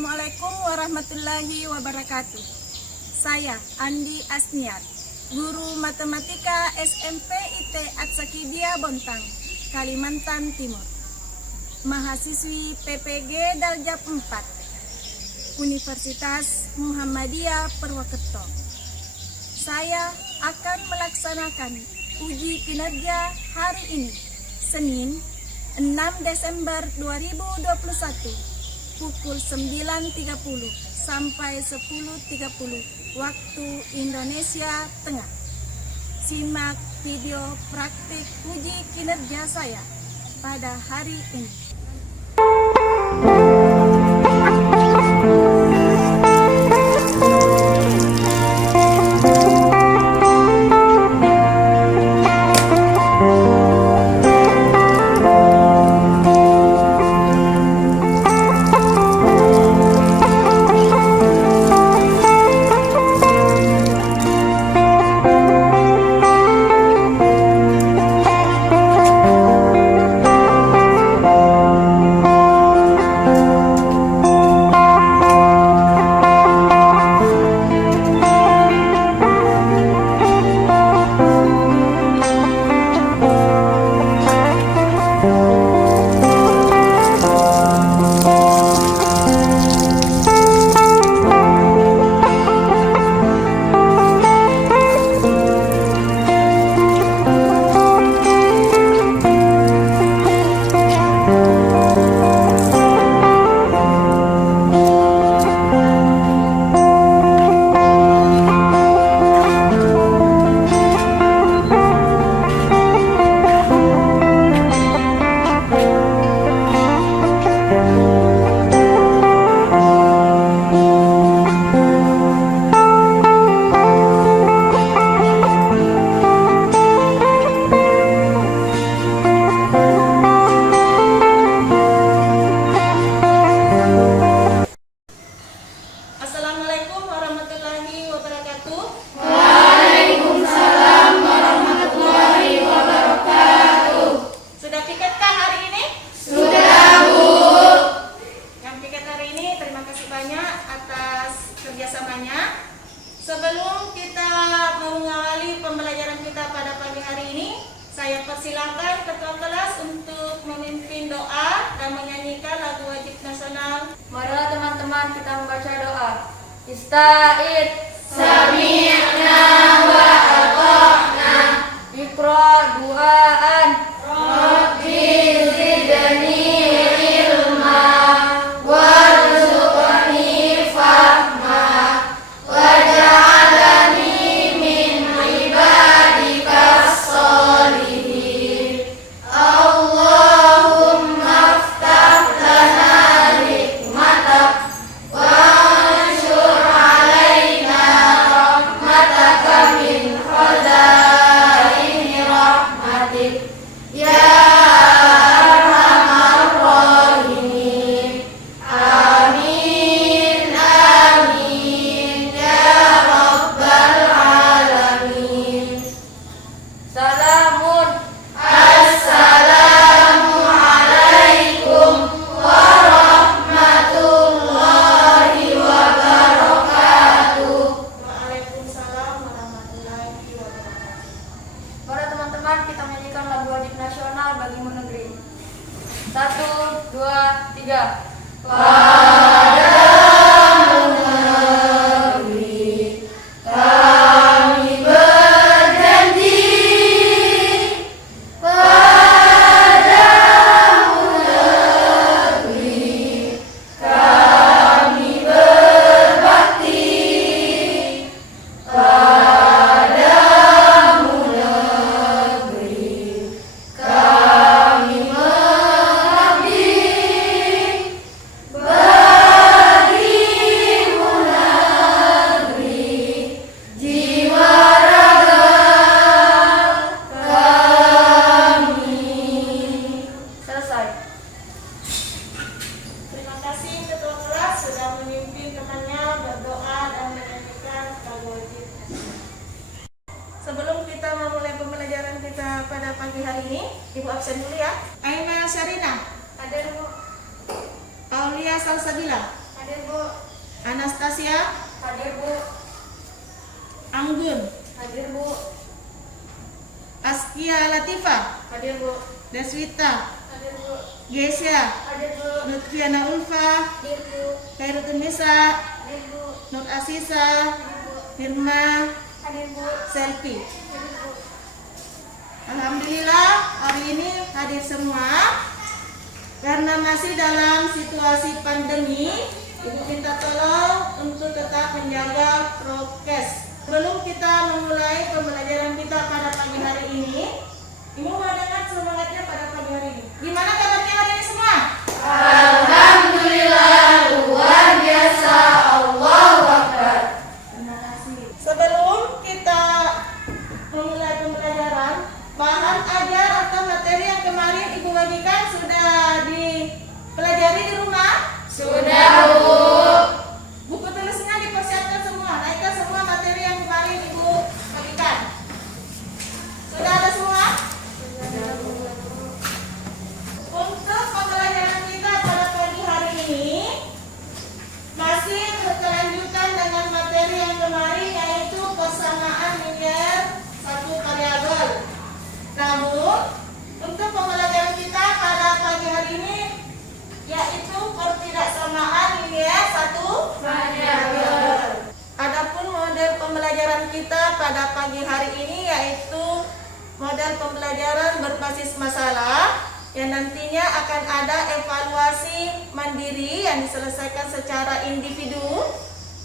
Assalamualaikum warahmatullahi wabarakatuh. Saya Andi Asniat, guru matematika SMP IT Atsakidia Bontang, Kalimantan Timur. Mahasiswi PPG Daljab 4, Universitas Muhammadiyah Purwokerto. Saya akan melaksanakan uji kinerja hari ini, Senin 6 Desember 2021, pukul 9.30 sampai 10.30 waktu Indonesia Tengah. Simak video praktik uji kinerja saya pada hari ini. Assalamualaikum warahmatullahi wabarakatuh. Waalaikumsalam warahmatullahi wabarakatuh. Sudah piketkah hari ini? Sudah, Bu. Yang piket hari ini, terima kasih banyak atas kerjasamanya. Sebelum kita mengawali pembelajaran kita pada pagi hari ini, saya persilakan ketua kelas untuk memimpin doa dan menyanyikan lagu wajib nasional. Marilah teman-teman kita membaca doa. Ista'id Sami'na wa ata'na. Iqra du'aan. Rabbi zidni ilma warzuqni fahma waj'alni min ibadikas sholihin. Allahumma aftah lana hikmatak wanshur alaina rahmataka min khazaini rahmatik ya arhamar rahimin. Amin amin ya rabbal alamin. Salamun. Assalamu alaikum warahmatullahi wabarakatuh. Waalaikumsalam warahmatullahi wabarakatuh. Para teman-teman kita menyanyikan lagu wajib nasional bagimu negeri. 1, 2, 3. Padamu negeri kami berjanji, padamu negeri kami berbakti, padamu negeri kami mengabdi. Bagimu negeri jiwa raga kami. Selesai. Terima kasih ketua kelas sudah memimpin temannya berdoa dan menyanyikan lagu wajib nasional. Sebelum kita memulai pembelajaran kita pada pagi hari ini, Ibu absen dulu ya. Aina Syarina. Ada Bu. Aulia Salsabila. Ada Hadir Bu. Anastasia, Hadir Bu. Anggun, Hadir Bu. Askia Latifah, Hadir Bu. Deswita, Hadir Bu. Gesya, Hadir Bu. Lutfiana Ulfa, Hadir Bu. Khairutun Nisa, Hadir Bu. Nur Asisa, Hadir Bu. Firma, Hadir Bu. Selfie. Hadir Bu. Alhamdulillah hari ini hadir semua. Karena masih dalam situasi pandemi, Ibu minta tolong untuk tetap menjaga prokes. Sebelum kita memulai pembelajaran kita pada pagi hari ini, Ibu mau dengar semangatnya pada pagi hari ini. Gimana kabarnya hari ini semua? Alhamdulillah luar biasa. Allahu Akbar. Terima kasih. Sebelum kita memulai pembelajaran, bahan ajar atau materi yang kemarin Ibu bagikan sudah dipelajari di rumah? Sudah Bu. Buku tulisnya dipersiapkan semua. Naikkan semua materi yang kemarin Ibu bagikan. Sudah ada semua? Untuk pembelajaran kita pada pagi hari ini masih berkelanjutan dengan materi yang kemarin, yaitu persamaan linear satu variabel. Namun untuk pembelajaran kita pada pagi hari ini yaitu pertidaksamaan linear satu variabel. Adapun model pembelajaran kita pada pagi hari ini yaitu model pembelajaran berbasis masalah yang nantinya akan ada evaluasi mandiri yang diselesaikan secara individu.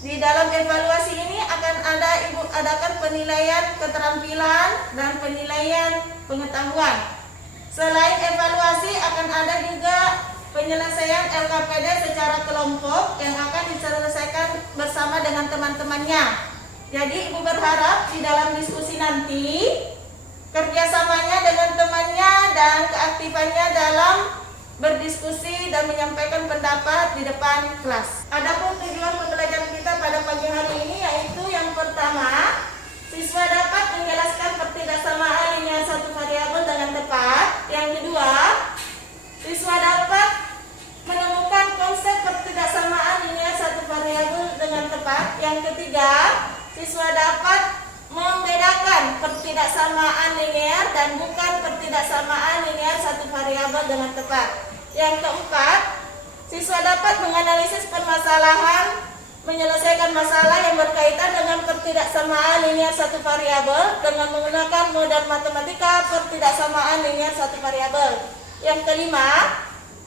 Di dalam evaluasi ini akan ada Ibu adakan penilaian keterampilan dan penilaian pengetahuan. Selain evaluasi akan ada juga penyelesaian LKPD secara kelompok yang akan diselesaikan bersama dengan teman-temannya. Jadi Ibu berharap di dalam diskusi nanti kerjasamanya dengan temannya dan keaktifannya dalam berdiskusi dan menyampaikan pendapat di depan kelas. Adapun tujuan pembelajaran kita pada pagi hari ini yaitu yang pertama, siswa dapat menjelaskan pertidaksamaan linear satu variabel dengan tepat. Yang kedua, siswa dapat menemukan konsep pertidaksamaan linear satu variabel dengan tepat. Yang ketiga, siswa dapat membedakan pertidaksamaan linear dan bukan pertidaksamaan linear satu variabel dengan tepat. Yang keempat, siswa dapat menganalisis permasalahan, menyelesaikan masalah yang berkaitan dengan pertidaksamaan linear satu variabel dengan menggunakan model matematika pertidaksamaan linear satu variabel. Yang kelima,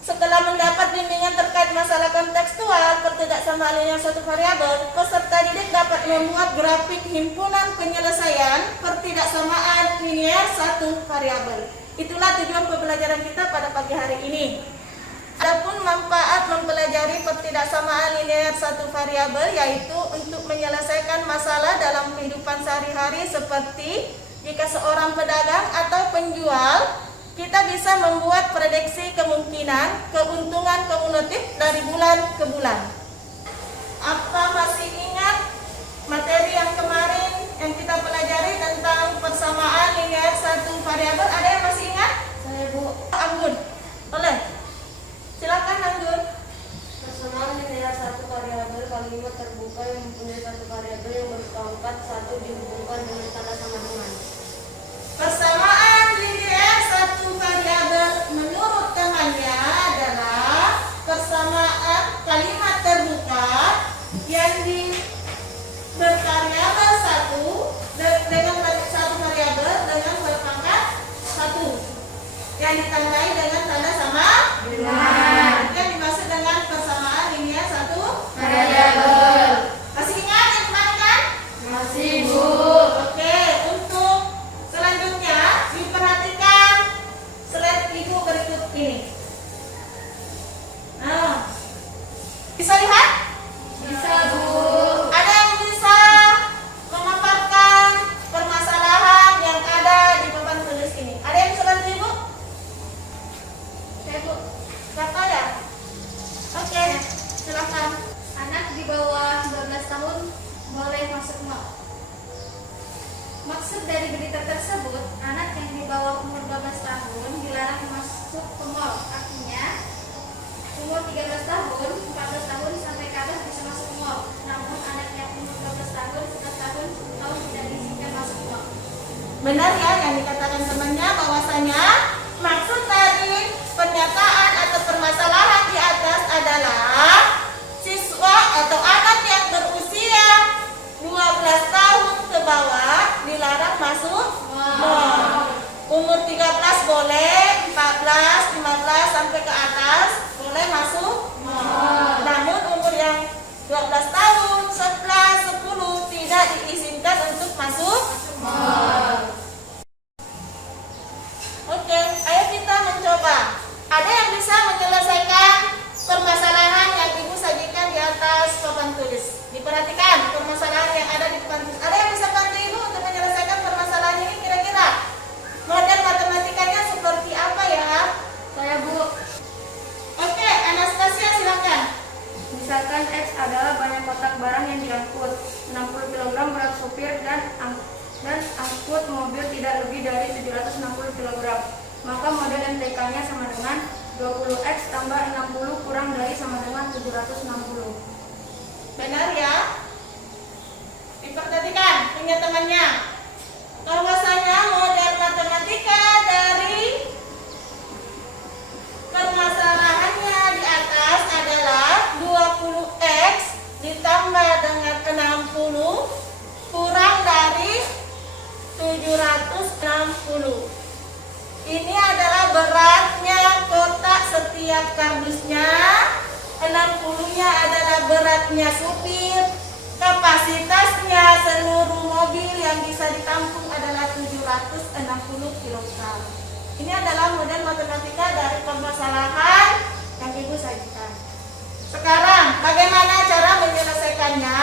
setelah mendapat bimbingan terkait masalah kontekstual pertidaksamaan linear satu variabel, peserta didik dapat membuat grafik himpunan penyelesaian pertidaksamaan linear satu variabel. Itulah tujuan pembelajaran kita pada pagi hari ini. Adapun manfaat mempelajari pertidaksamaan linear satu variabel yaitu untuk menyelesaikan masalah dalam kehidupan sehari-hari, seperti jika seorang pedagang atau penjual, kita bisa membuat prediksi kemungkinan keuntungan kumulatif dari bulan ke bulan. Apa masih ingat materi yang kemarin yang kita pelajari tentang persamaan linear satu variabel? Ada yang masih ingat? Saya Bu. Anggun, boleh? Silakan Anggun. Persamaan linear satu variabel kalimat terbuka yang mempunyai satu variabel yang berpangkat satu dihubungkan dengan tanda sama dengan. Persamaan linear satu variabel menurut temannya adalah persamaan kalimat terbuka yang bervariabel satu dengan satu variabel dengan berpangkat satu yang ditandai dengan tanda sama dengan. Yang dimaksud dengan persamaan linear satu Variabel. Masih ingat yang kemarin kan? Masih Bu. Oke, untuk selanjutnya diperhatikan slide Ibu berikut ini. Nah, bisa lihat? Bisa Bu. Ada yang bisa memaparkan permasalahan yang ada di papan tulis ini? Ada yang bisa bantu Ibu? bahwasanya maksud dari pernyataan atau permasalahan di atas adalah siswa atau anak yang berusia 12 tahun ke bawah dilarang masuk mall. Umur 13 boleh, 14, 15 sampai ke atas boleh masuk mall. Namun umur yang 12 tahun, 11, 10 tidak diizinkan untuk masuk mall. Oke, ayo kita mencoba. Ada yang bisa menyelesaikan permasalahan yang Ibu sajikan di atas papan tulis. Diperhatikan permasalahan yang ada di papan tulis. Ada yang bisa bantu Ibu untuk menyelesaikan permasalahan ini kira-kira? Model matematikanya seperti apa ya? Saya Bu. Oke, Anastasia silakan. Misalkan X adalah banyak kotak barang yang diangkut, 60 kg berat supir dan angkut mobil tidak lebih dari 760 kg. Maka model MTK-nya sama dengan 20X tambah 60 kurang dari sama dengan 760. Benar ya? Diperhatikan punya temannya. Bahwasanya model matematika dari permasalahannya di atas adalah 20X ditambah dengan 60 kurang dari 760. Ini adalah beratnya kotak setiap kardusnya, 60-nya adalah beratnya supir, kapasitasnya seluruh mobil yang bisa ditampung adalah 760 kg. Ini adalah model matematika dari permasalahan yang Ibu sajikan. Sekarang, bagaimana cara menyelesaikannya?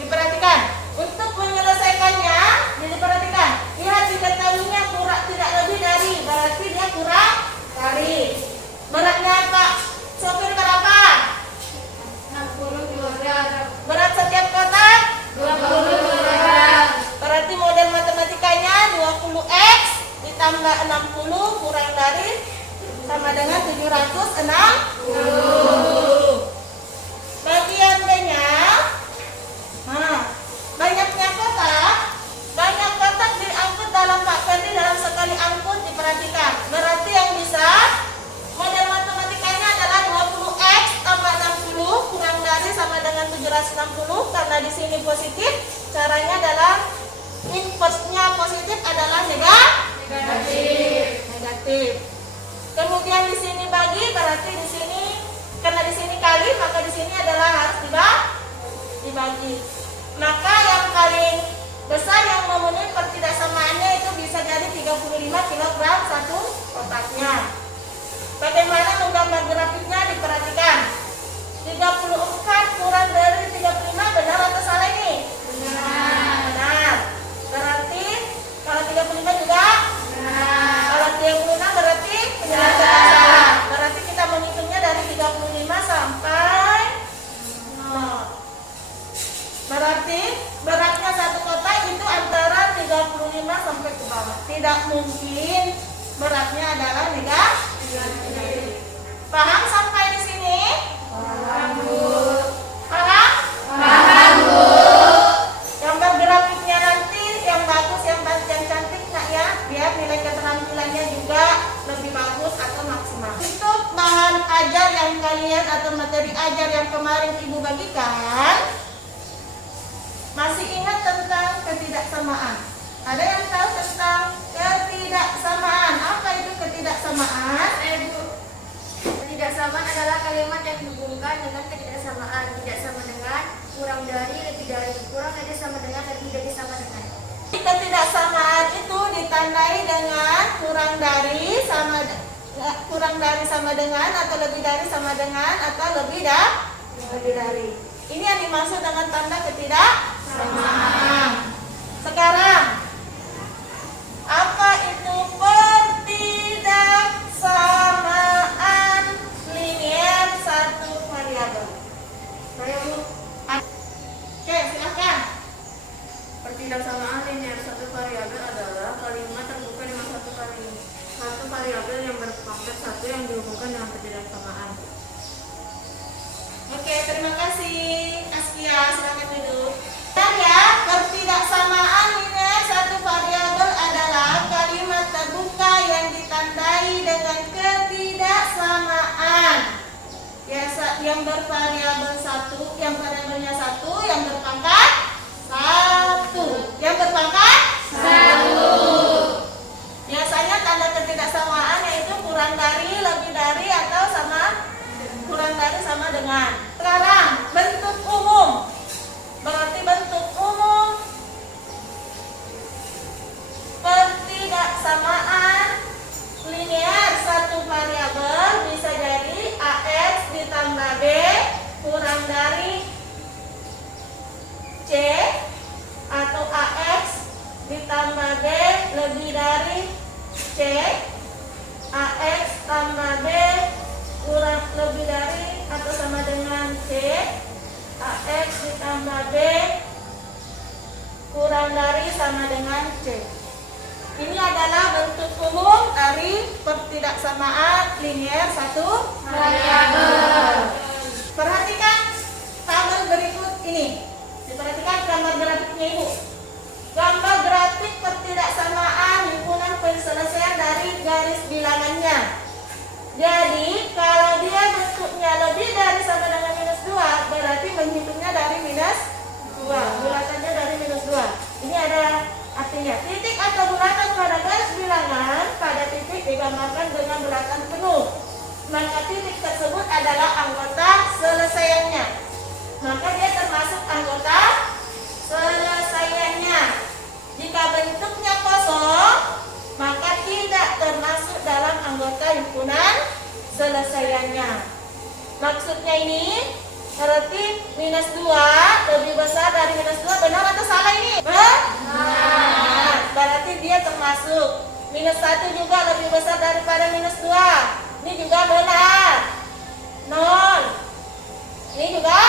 Diperhatikan. Untuk menyelesaikannya, diperhatikan. Lihat diketahuinya kurang tidak lebih dari, berarti dia kurang dari. Beratnya Pak sopir berapa? 60 kg. Berat setiap kotak? 20 kg. Berarti model matematikanya 20X ditambah 60 kurang dari sama dengan 760. Bagian B-nya, banyaknya kotak diangkut dalam Pak Ferdi dalam sekali angkut. Diperhatikan. Berarti yang bisa model matematikanya adalah 20X tambah 60 kurang dari sama dengan 760. Karena di sini positif, caranya adalah inverse-nya positif adalah negatif. Kemudian di sini bagi, berarti di sini karena di sini kali, maka di sini adalah harus dibagi. Maka yang paling besar yang memenuhi pertidaksamaannya itu bisa jadi 35 kg satu kotaknya. Bagaimana menggambar grafiknya? Diperhatikan. 34 kurang dari 35 benar atau salah ini? Benar. Berarti kalau 35 juga? Benar. Kalau 36 berarti penjelasan salah. Berarti kita menghitungnya dari 35 sampai 0. Berarti beratnya satu kotak itu antara 35 sampai ke bawah. Tidak mungkin beratnya adalah negatif. Paham sampai di sini? Paham, Bu. Paham? Paham, Bu. Gambar grafiknya nanti yang bagus, yang cantik nak ya, biar nilai keterampilannya juga lebih bagus atau maksimal. Untuk bahan ajar yang kalian atau materi ajar yang kemarin Ibu bagikan, masih ingat tentang ketidaksamaan? Ada yang tahu tentang ketidaksamaan? Apa itu ketidaksamaan? Bu. Ketidaksamaan adalah kalimat yang dihubungkan dengan ketidaksamaan. Tidak sama dengan, kurang dari, lebih dari, kurang dari sama dengan, lebih dari sama dengan. Ketidaksamaan itu ditandai dengan kurang dari sama dengan atau lebih dari sama dengan atau lebih dari. Ini yang dimaksud dengan tanda ketidaksamaan. Sekarang, apa itu pertidaksamaan linier satu variabel? Saya Bu. Oke, silakan. Pertidaksamaan linear satu variabel adalah kalimat terbuka dengan satu variabel yang berpangkat satu yang dihubungkan dengan ketidaksamaan. Oke, terima kasih Askia, silakan duduk. Dan ya, pertidaksamaan linear satu variabel adalah kalimat terbuka yang yang bervariabel 1, yang variabelnya 1, yang berpangkat 1. Yang berpangkat 1. Biasanya tanda ketidaksamaan yaitu kurang dari, lebih dari, atau sama kurang dari sama dengan. Sekarang bentuk umum. Berarti bentuk umum ketidaksamaan linear satu variabel bisa jadi AX ditambah B kurang dari C, atau AX ditambah B lebih dari C, AX tambah B kurang lebih dari atau sama dengan C, AX ditambah B kurang dari sama dengan C. Ini adalah bentuk umum dari ketidaksamaan linear satu variabel. Perhatikan tabel berikut ini. Diperhatikan gambar grafiknya Ibu. Gambar grafik ketidaksamaan himpunan penselesaian dari garis bilangannya. Jadi kalau dia bentuknya lebih dari sama dengan -2, berarti menghitungnya dari -2. Bulatannya dari -2. Ini ada artinya titik atau bulatan pada garis bilangan pada titik digambarkan dengan bulatan penuh. Maka titik tersebut adalah anggota selesaiannya. Maka dia termasuk anggota selesaiannya. Jika bentuknya kosong, maka tidak termasuk dalam anggota himpunan selesaiannya. Maksudnya ini berarti -2 lebih besar dari -2, benar atau salah ini? Benar. Berarti dia termasuk. -1 juga lebih besar daripada -2. Ini juga benar. 0. Ini juga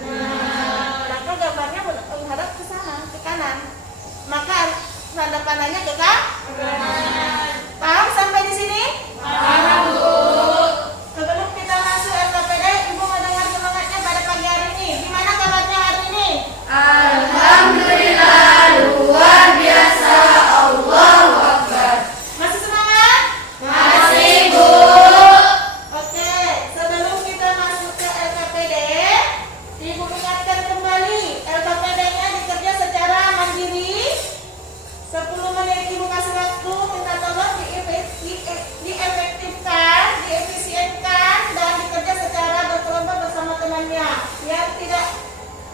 benar. Maka gambarnya menghadap ke sana, ke kanan. Maka tanda panahnya ke kanan. Paham sampai di sini? Paham, Bu. Sebelum kita masuk LKPD, Ibu mendengar semangatnya pada pagi hari ini. Gimana kabarnya hari ini? Alhamdulillah, luar biasa. Allahu Akbar. Masih semangat? Masih, Bu. Oke, sebelum kita masuk ke LKPD, Ibu ingatkan kembali LKPD-nya dikerja secara mandiri. 10 menit Ibu kasih waktu, minta tolong diefektifkan, diefisienkan, dan dikerja secara berkelompok bersama temannya. Yang tidak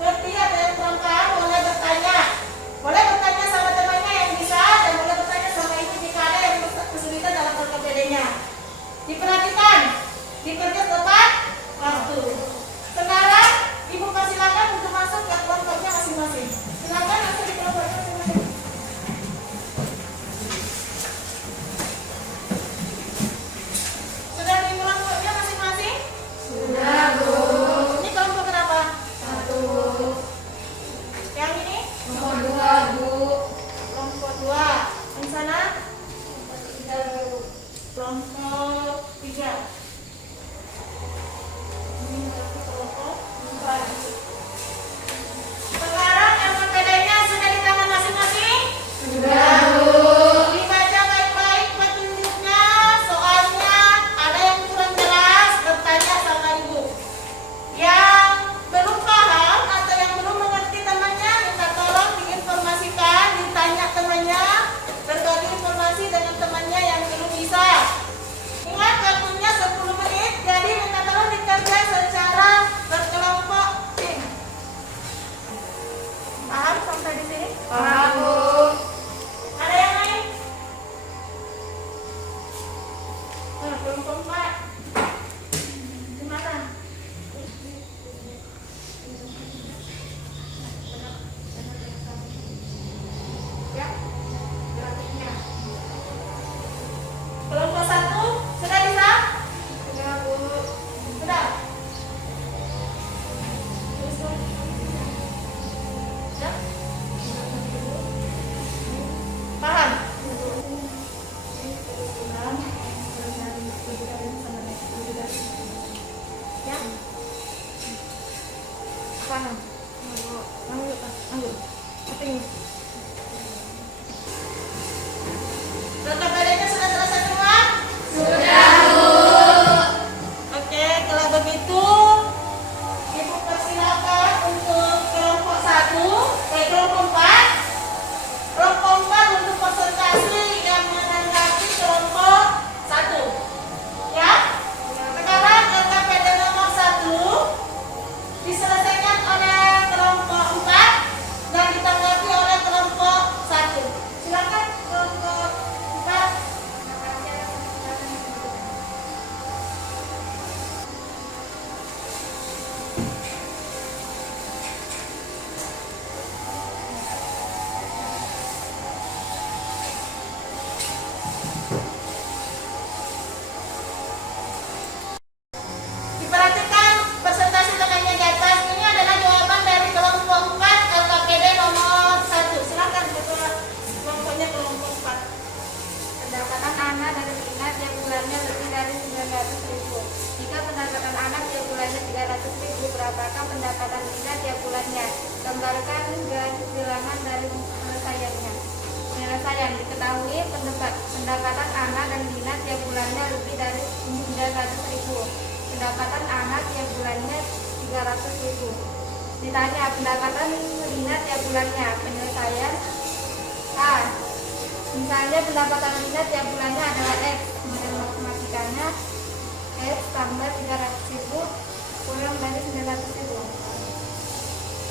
ngerti atau yang kurang paham boleh bertanya. Boleh bertanya sama temannya yang bisa, dan boleh bertanya sama Ibu jika ada yang kesulitan dalam LKPD-nya. Diperhatikan, dikerja tepat waktu. Sekarang Ibu persilakan untuk masuk ke kelompoknya masing-masing. Silakan masuk di kelompoknya masing-masing. Sudah di kelompoknya masing-masing? Sudah, Bu. Ini kelompok berapa? 1, Bu. Yang ini? Nomor 2, Bu. Kelompok 2. Yang sana? Kelompok 3. Ini berarti kelompok 4. Sekarang LKPD-nya sudah di tangan masing-masing? Sudah, Bu. Dibaca baik-baik petunjuknya, soalnya ada yang kurang jelas, bertanya sama Ibu. Yang belum paham atau yang belum mengerti temannya, minta tolong diinformasikan, ditanya temannya, berbagi informasi dengan temannya yang belum bisa. Ingat waktunya 10 menit, jadi minta tolong dikerja secara berkelompok tim. Paham sampai di sini? Paham, Bu. Ada yang lain? Kelompok 4. Gimana? Ya, grafiknya. Kelompok 1 sudah bisa? Sudah, Bu. Sudah. Ya? Paham? 300.000. Berapakah pendapatan Lina tiap bulannya? Gambarkan garis bilangan dari penyelesaiannya. Penyelesaian. Diketahui pendapatan Ana dan Lina tiap bulannya lebih dari 900.000. Pendapatan Ana tiap bulannya 300.000. Ditanya pendapatan Lina tiap bulannya. Penyelesaian. A. Misalnya pendapatan Lina tiap bulannya adalah X. Model matematikanya X tambah 300.000 kurang dari 900.000.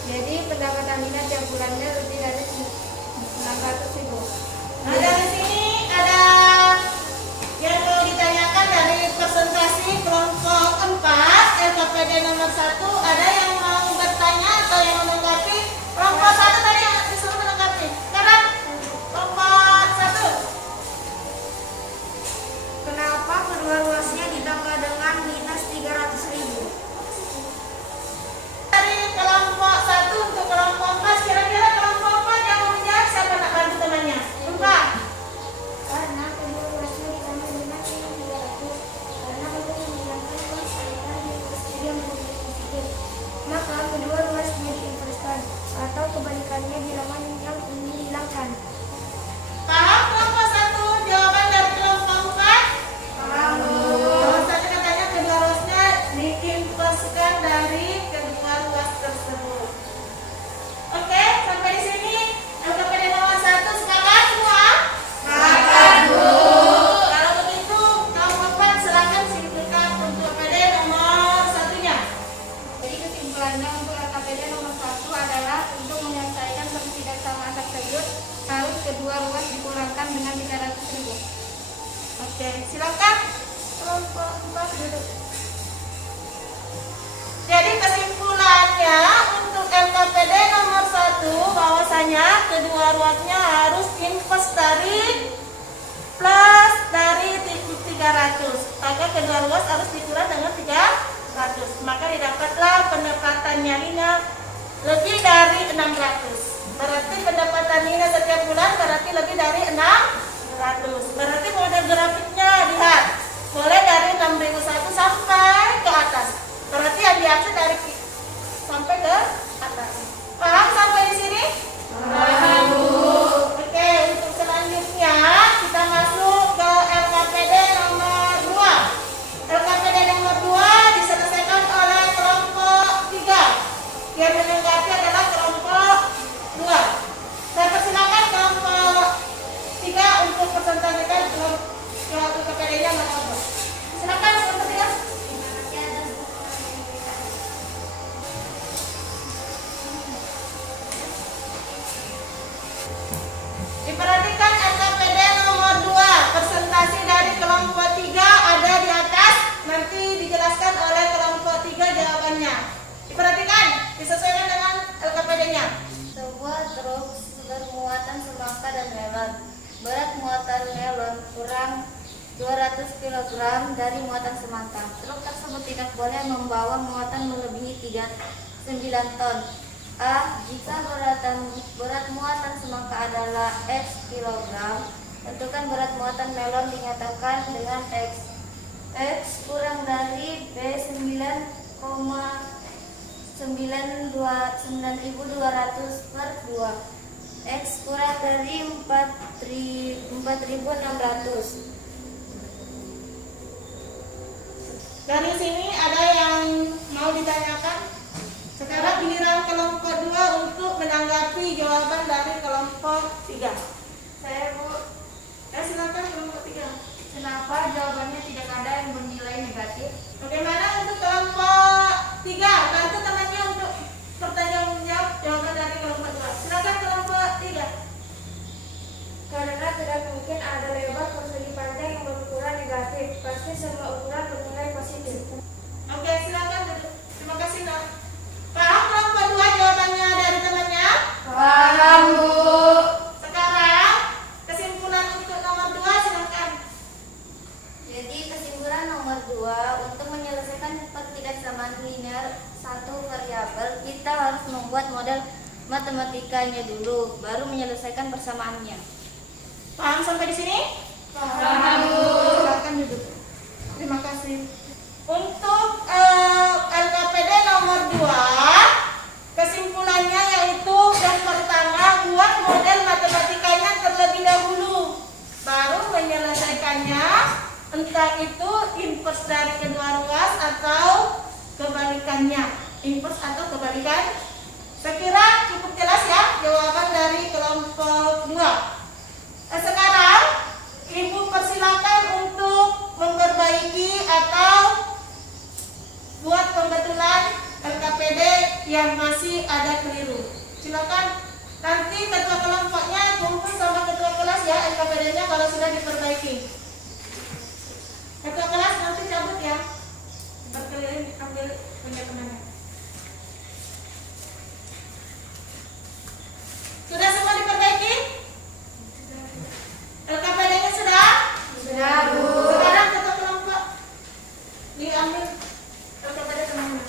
Jadi pendapatan Lina tiap bulannya lebih dari 900.000. Nah, dari sini ada yang mau ditanyakan dari presentasi kelompok 4 LKPD nomor 1. Ada yang mau bertanya atau yang menanggapi? Kelompok 1 tadi yang disuruh menanggapi. Sekarang kelompok 1. Kenapa kedua ruasnya ditambah dengan minus 300.000? Dari kelompok 1 untuk kelompok 4, kira-kira kelompok 4 yang mau menjawab siapa, nak bantu temannya? Lupa. Karena kedua ruasnya ditambah dengan minus 300. Karena untuk menghilangkan ruas aliran yang bersedia menjadi positif, maka kedua ruasnya diinverskan atau kebalikannya bilangan yang ini dihilangkan. Paham kelompok 1 jawaban dari kelompok 4? Kelompok 1 katanya kedua ruasnya diinverskan dari kedua ruas tersebut. Oke, sampai di sini LKPD nomor 1 sekarang semua? Kalau begitu kelompok 4 silakan simpulkan untuk LKPD nomor 1-nya. Jadi kesimpulannya untuk LKPD nomor 1 adalah untuk menyelesaikan ketidaksamaan tersebut harus kedua ruas dikurangkan dengan 300.000. Oke, silakan kelompok 4 duduk. Jadi kesimpulannya untuk LKPD nomor 1 bahwasanya kedua ruasnya harus invers dari plus dari 300. Maka kedua ruas harus dikurang dengan 300. Maka didapatlah pendapatannya Lina lebih dari 600. Berarti pendapatan Lina setiap bulan berarti lebih dari 600. Berarti model grafiknya lihat. Mulai dari 6.001 sampai ke atas. Berarti yang diakses dari sampai ke atas. Paham sampai di sini? Paham, Bu. Oke, untuk selanjutnya kita masuk ke LKPD nomor 2. LKPD nomor 2 diselesaikan oleh kelompok 3. Yang menanggapi adalah kelompok 2. Saya persilakan kelompok 3 untuk presentasikan kelompok LKPD-nya nomor 2. Silakan kelompok 3. Diperhatikan LKPD nomor 2, presentasi dari kelompok 3 ada di atas, nanti dijelaskan oleh kelompok 3 jawabannya. Diperhatikan, disesuaikan dengan LKPD-nya. Sebuah truk bermuatan semangka dan melon. Berat muatan melon kurang 200 kg dari muatan semangka. Truk tersebut tidak boleh membawa muatan melebihi 39 ton. A. Jika berat muatan semangka adalah X kg, tentukan berat muatan melon dinyatakan dengan X. X kurang dari B 9,9200 per 2. X kurang dari 4.600. Dari sini ada yang mau ditanyakan? Sekarang giliran kelompok 2 untuk menanggapi jawaban dari kelompok 3. Saya, Bu. Silakan kelompok 3. Kenapa jawabannya tidak ada yang bernilai negatif? Bagaimana untuk kelompok 3? Bantu temannya untuk bertanggung jawab jawaban dari kelompok 2. Silakan kelompok 3. Karena tidak mungkin ada lebar persegi panjang yang berukuran negatif. Pasti semua ukuran bernilai positif. Oke, silakan duduk. Terima kasih, Nak. Paham kelompok 2 jawabannya dari temannya? Paham, Bu. Sekarang kesimpulan untuk nomor 2 silakan. Jadi kesimpulan nomor 2, untuk menyelesaikan ketidaksamaan linear satu variabel, kita harus membuat model matematikanya dulu, baru menyelesaikan persamaannya. Paham sampai di sini? Paham, Bu. Silakan duduk. Terima kasih. Untuk LKPD entah itu inverse dari kedua ruas atau kebalikannya. Inverse atau kebalikan. Saya kira cukup jelas ya jawaban dari kelompok 2. Sekarang Ibu persilakan untuk memperbaiki atau buat pembetulan LKPD yang masih ada keliru. Silakan nanti ketua kelompoknya kumpul sama ketua kelas ya LKPD-nya kalau sudah diperbaiki. Ketua kelas nanti cabut ya. Berkeliling ambil penjelasannya. Sudah semua diperbaiki? LKPD-nya sudah? Sudah, Bu. Sekarang ketua kelompok diambil LKPD teman-teman.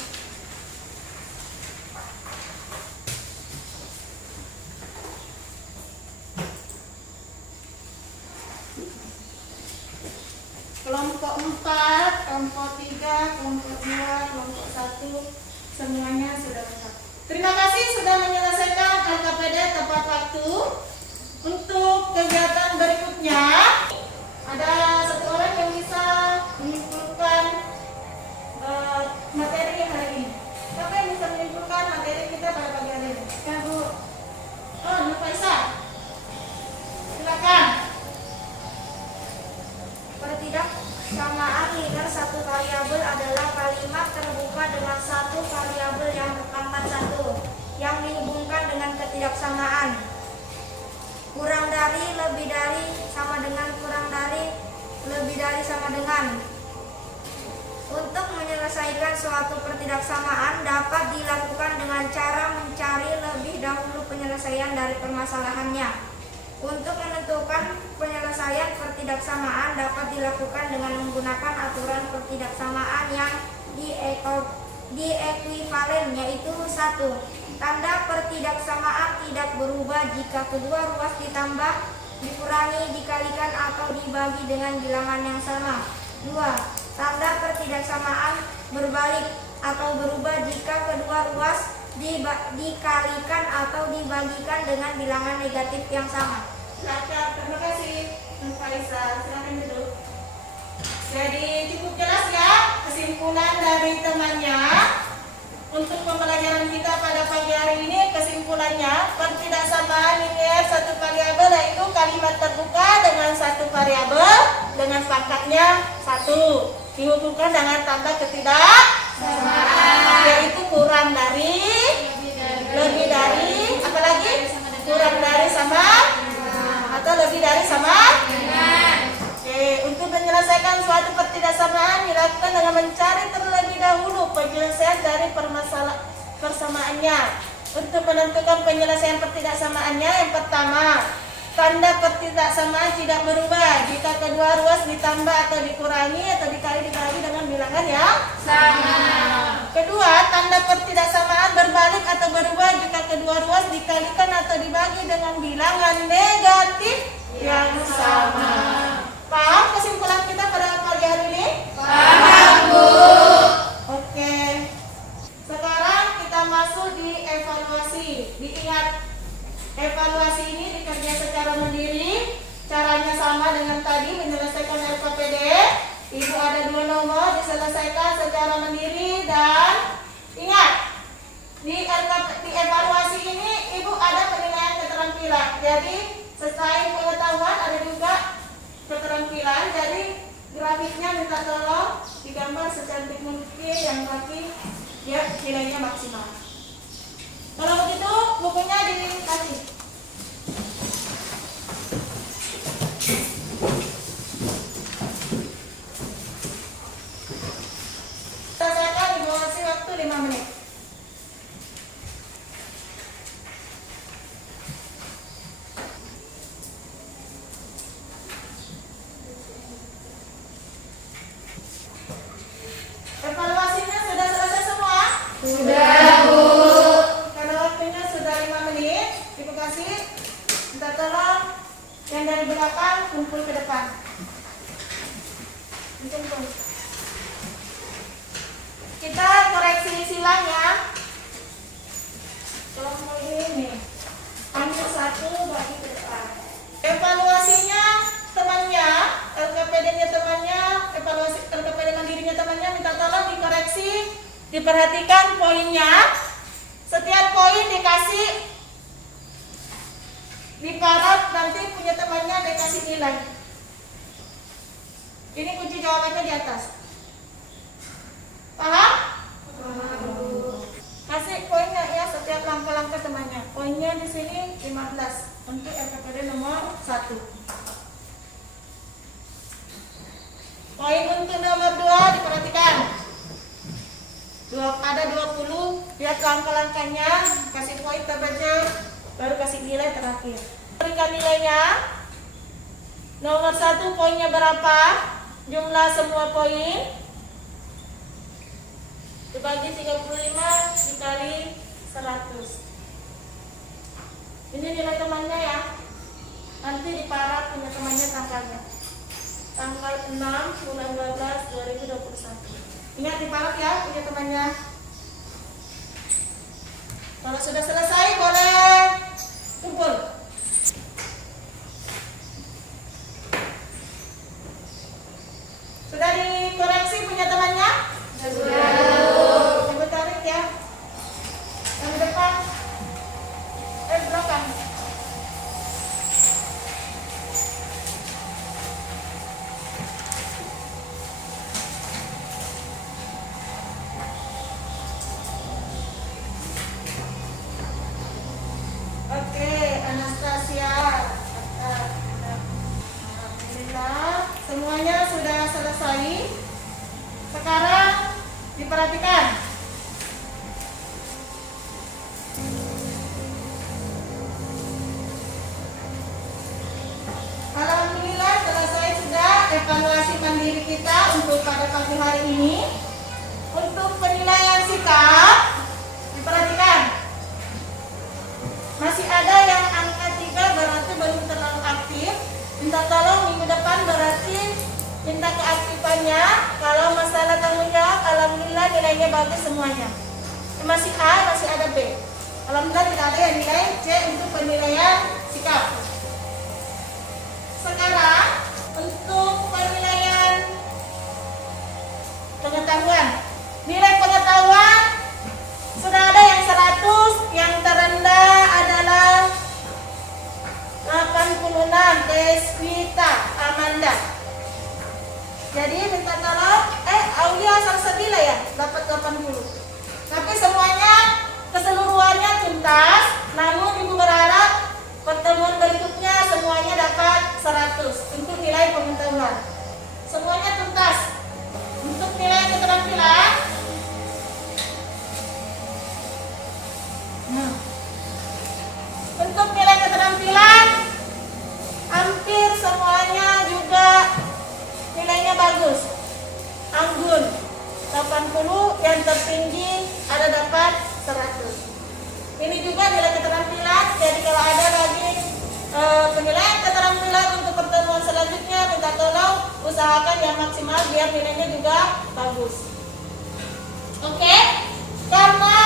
Kelompok 4, kelompok 3, kelompok 2, kelompok 1 semuanya sudah lengkap. Terima kasih sudah menyelesaikan LKPD tepat waktu. Untuk kegiatan berikutnya ada satu orang yang bisa menyimpulkan materi hari ini. Siapa yang bisa menyimpulkan materi kita pada pagi hari ini? Ya, Bu. Oh, Bu Faisal. Silakan. Pertidaksamaan linear satu variabel adalah kalimat terbuka dengan satu variabel yang berpangkat 1 yang dihubungkan dengan ketidaksamaan. Kurang dari, lebih dari, sama dengan, kurang dari, lebih dari, sama dengan. Untuk menyelesaikan suatu pertidaksamaan dapat dilakukan dengan cara mencari lebih dahulu penyelesaian dari permasalahannya. Untuk menentukan penyelesaian pertidaksamaan dapat dilakukan dengan menggunakan aturan pertidaksamaan yang diekuivalen, yaitu 1. Tanda pertidaksamaan tidak berubah jika kedua ruas ditambah, dikurangi, dikalikan, atau dibagi dengan bilangan yang sama. 2. Tanda pertidaksamaan berbalik atau berubah jika kedua ruas dikalikan atau dibagikan dengan bilangan negatif yang sama. Silakan, terima kasih Pak Isa. Silakan duduk. Jadi cukup jelas ya kesimpulan dari temannya. Untuk pembelajaran kita pada pagi hari ini, kesimpulannya pertidaksamaan linear satu variabel yaitu kalimat terbuka dengan satu variabel dengan pangkatnya 1 dihubungkan dengan tanda ketidaksamaan, yaitu kurang dari, lebih dari, apalagi kurang dari, sama atau lebih dari, sama. Oke, untuk menyelesaikan suatu pertidaksamaan dilakukan dengan mencari terlebih dahulu penyelesaian dari persamaannya. Untuk menentukan penyelesaian pertidaksamaannya, yang pertama, tanda pertidaksamaan tidak berubah jika kedua ruas ditambah atau dikurangi atau dikali dibagi dengan bilangan yang Sama. Kedua, tanda pertidaksamaan berbalik atau berubah jika kedua ruas dikalikan atau dibagi dengan bilangan negatif yang sama. Paham kesimpulan kita pada pagi hari ini? Paham, Bu. Oke. Sekarang kita masuk di evaluasi. Diingat, evaluasi ini dikerja secara mandiri. Caranya sama dengan tadi menyelesaikan LKPD. Ibu ada 2 nomor diselesaikan secara mandiri dan ingat di evaluasi ini Ibu ada penilaian keterampilan. Jadi selain pengetahuan ada juga keterampilan. Jadi grafiknya minta tolong digambar secantik mungkin yang laki ya nilainya maksimal. Kalau begitu bukunya dikasih. Selesaikan Ibu kasih waktu 5 menit. Evaluasinya sudah selesai semua? Sudah, Bu. Karena waktunya sudah 5 menit, Ibu kasih. Minta tolong yang dari belakang kumpul ke depan. Kumpul. Kita koreksi silanya. Kelompok ini ambil 1 bagi ke depan. Evaluasinya temannya, LKPD-nya temannya Diperhatikan poinnya. Setiap poin dikasih diparat, nanti punya temannya dikasih nilai. Ini kunci jawabannya di atas. Paham? Kasih poinnya ya, setiap langkah-langkah temannya. Poinnya di sini 15 untuk RKPD nomor 1. Poin untuk nomor 2 diperhatikan. Ada 20, lihat langkah-langkahnya, kasih poin terbaca, baru kasih nilai terakhir. Berikan nilainya. Nomor 1 poinnya berapa? Jumlah semua poin dibagi 35 dikali 100. Ini nilai temannya ya. Nanti diparat punya temannya tanggalnya. Tanggal 6 bulan 12 2021. Ingat diparat ya punya temannya. Kalau sudah selesai boleh kumpul. Sudah dikoreksi punya temannya? Sudah. Coba tarik ya. Yang di depan. Belakang. Oke, Anastasia. Alhamdulillah, semuanya sudah selesai. Sekarang diperhatikan. Alhamdulillah selesai sudah evaluasi mandiri kita untuk pada pagi hari ini. Untuk penilaian sikap, diperhatikan. Masih ada yang angka 3 berarti belum terlalu aktif. Minta tolong minggu depan berarti minta keaktifannya. Kalau masalah tanggung jawab, alhamdulillah nilainya bagus semuanya. Masih A, masih ada B. Alhamdulillah tidak ada yang nilai C untuk penilaian sikap. Sekarang untuk penilaian pengetahuan. Nilai pengetahuan sudah ada yang 100, yang terendah adalah 86, Deswita Amanda. Jadi minta tolong, Aulia Salsabila ya, dapat 80. Tapi semuanya keseluruhannya tuntas, namun Ibu berharap pertemuan berikutnya semuanya dapat 100 untuk nilai pengetahuan. Semuanya tuntas. Untuk nilai keterampilan, untuk nilai keterampilan hampir semuanya juga nilainya bagus. Anggun 80, yang tertinggi ada dapat 100. Ini juga nilai keterampilan. Jadi kalau ada lagi penilaian keterampilan untuk pertemuan selanjutnya, minta tolong usahakan yang maksimal biar nilainya juga bagus. Oke? Karena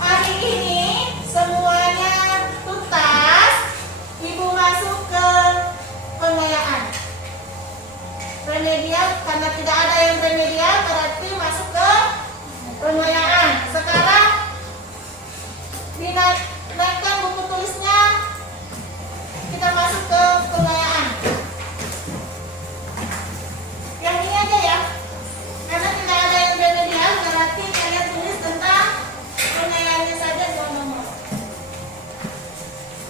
hari ini semuanya tuntas, Ibu masuk ke pengayaan. Remedial, karena tidak ada yang remedial berarti masuk ke pengayaan. Sekarang dinaikkan buku tulisnya, kita masuk ke pengayaan. Yang ini aja ya, karena tidak ada yang remedial berarti kalian tulis tentang pengayaannya saja 2 nomor.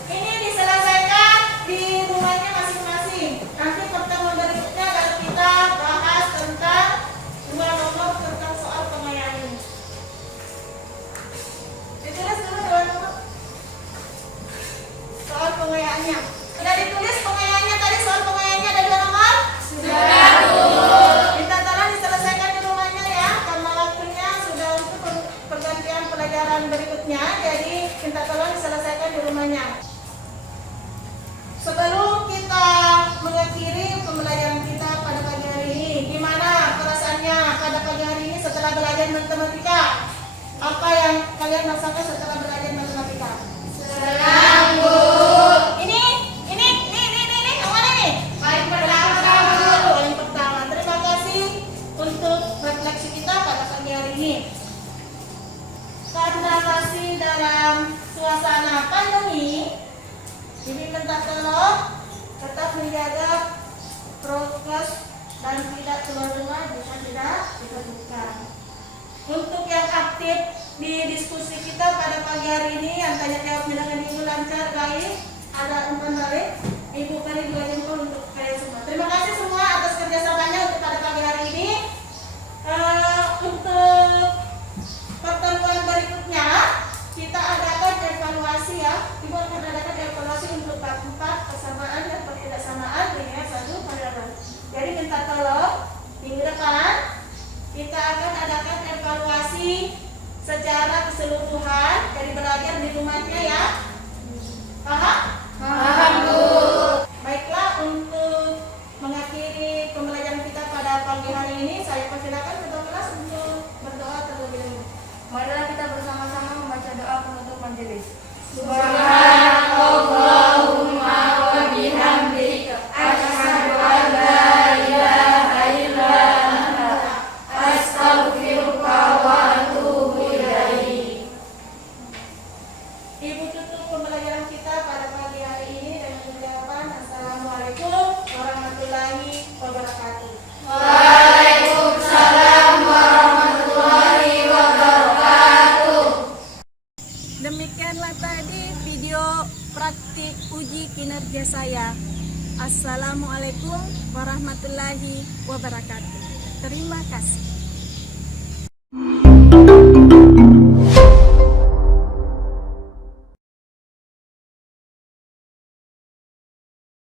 Ini diselesaikan di rumahnya masing-masing. Nanti pertemuan berikutnya baru kita bahas tentang 2 nomor tentang soal pengayaan ini. Ditulis dulu 2 nomor soal pengayaannya. Sudah ditulis pengayaannya tadi, soal pengayaannya ada 2 nomor? Sudah. Minta tolong diselesaikan di rumahnya ya, karena waktunya sudah untuk pergantian pelajaran berikutnya. Jadi minta tolong diselesaikan di rumahnya. Sebelum kita mengakhiri pembelajaran kita pada pagi hari ini, gimana perasaannya pada pagi hari ini setelah belajar matematika? Apa yang kalian rasakan setelah belajar matematika? Senang, Bu. Ini, yang mana nih? Paling pertama. Paling pertama. Terima kasih untuk refleksi kita pada pagi hari ini. diskusi kita pada pagi hari ini yang tanya jawab dengan Ibu lancar, baik. Ada umpan balik. Ibu beri 2 jempol untuk kalian semua. Terima kasih semua atas kerjasamanya untuk pada pagi hari ini. Untuk pertemuan berikutnya kita adakan evaluasi ya. Ibu akan adakan evaluasi untuk bab 4 kesamaan dan ketidaksamaan dengan 1 pada. Jadi minta tolong minggu depan kita akan adakan evaluasi secara keseluruhan dari belajar di rumahnya ya. Paham? Paham, Bu. Baiklah, untuk mengakhiri pembelajaran kita pada pagi hari ini, saya persilakan ketua kelas untuk berdoa terlebih dahulu. Marilah kita bersama-sama membaca doa penutup majelis. Subhanallahumma wa bihamdika asyhadu an la ilaha illa anta astaghfiruka wa atubu ilaik. Ibu tutup pembelajaran kita pada pagi hari ini dengan jawaban Assalamualaikum warahmatullahi wabarakatuh. Waalaikumsalam warahmatullahi wabarakatuh. Demikianlah tadi video praktik uji kinerja saya. Assalamualaikum warahmatullahi wabarakatuh. Terima kasih.